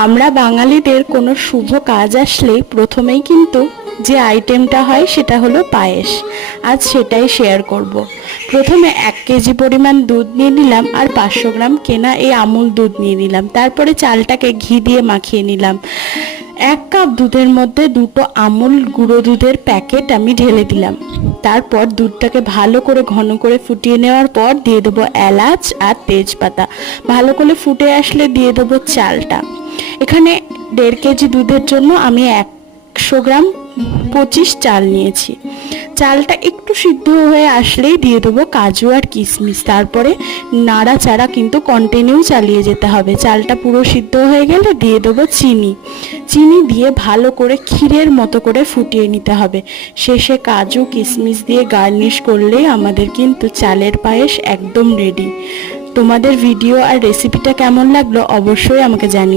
আমরা বাঙালিদের কোনো শুভ কাজ আসলেই প্রথমেই কিন্তু যে আইটেমটা হয় সেটা হলো পায়েস। আজ সেটাই শেয়ার করব। প্রথমে 1 কেজি পরিমাণ দুধ নিয়ে নিলাম আর 500 গ্রাম কেনা এই আমুল দুধ নিয়ে নিলাম। তারপরে চালটাকে ঘি দিয়ে মাখিয়ে নিলাম। 1 কাপ দুধের মধ্যে 2টো আমুল গুঁড়ো দুধের প্যাকেট আমি ঢেলে দিলাম। তারপর দুধটাকে ভালো করে ঘন করে ফুটিয়ে নেওয়ার পর দিয়ে দেবো এলাচ আর তেজপাতা। ভালো করে ফুটে আসলে দিয়ে দেবো চালটা। এখানে 1.5 কেজি দুধের জন্য আমি 100 গ্রাম 25 চাল নিয়েছি। চালটা একটু সিদ্ধ হয়ে আসলেই দিয়ে দেবো কাজু আর কিশমিশ। তারপরে নাড়াচাড়া কিন্তু কন্টিনিউ চালিয়ে যেতে হবে। চালটা পুরো সিদ্ধ হয়ে গেলে দিয়ে দেবো চিনি। চিনি দিয়ে ভালো করে ক্ষীরের মতো করে ফুটিয়ে নিতে হবে। শেষে কাজু কিশমিশ দিয়ে গার্নিশ করলেই আমাদের কিন্তু চালের পায়েস একদম রেডি। তোমাদের ভিডিও আর রেসিপিটা কেমন লাগলো অবশ্যই আমাকে জানিও।